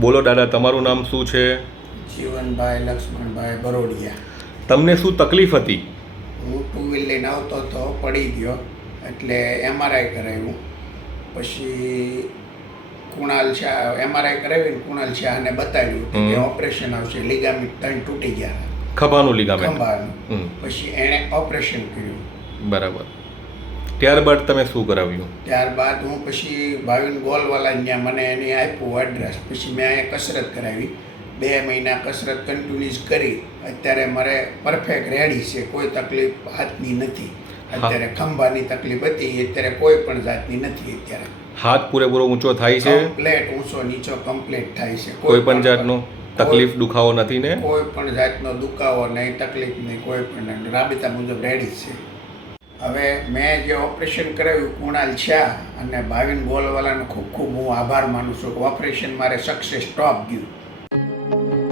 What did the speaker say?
બોલો દાદા તમારું નામ શું છે? જીવનભાઈ લક્ષ્મણભાઈ બરોડિયા. તમને શું તકલીફ હતી? હું ટુ વ્હીલ લઈને આવતો તો પડી ગયો એટલે એમઆરઆઈ કરાવ્યું. પછી કુણાલ શાહ એમઆરઆઈ કરાવીને કુણાલ શાહને બતાવ્યું કે ઓપરેશન આવશે લિગામિટ ત્રણ તૂટી ગયા. ખભાનું લિગામેન્ટ. ખભાનું. પછી એણે ઓપરેશન કર્યું. બરાબર. ત્યારબાદ તમે શું કરાવ્યું? ત્યારબાદ હું પછી ભાવિન ગોલવાલા ત્યાં મને એને આપ્યું એડ્રેસ પછી મેં અહીંયા કસરત કરાવી. બે મહિના કસરત કન્ટિન્યુઝ કરી. અત્યારે મારે પરફેક્ટ રેડી છે. કોઈ તકલીફ હાથની નથી. અત્યારે ખંભાની તકલીફ હતી. અત્યારે કોઈ પણ જાતની નથી અત્યારે. હાથ પૂરેપૂરો ઊંચો થાય છે? કમ્પ્લેટ ઊંચો નીચો કમ્પ્લેટ થાય છે. કોઈ પણ જાતનો તકલીફ દુખાવો નથી ને? કોઈ પણ જાતનો દુખાવો નહીં તકલીફ નહીં કોઈ પણ. રાબેતા મુજબ રેડી છે. હવે મેં જે ઓપરેશન કરાવ્યું, કુણાલ શાહ અને ભાવિન ગોલવાલાનો ખૂબ ખૂબ હું આભાર માનું છું ઓપરેશન મારે સક્સેસ સ્ટોપ ગયું.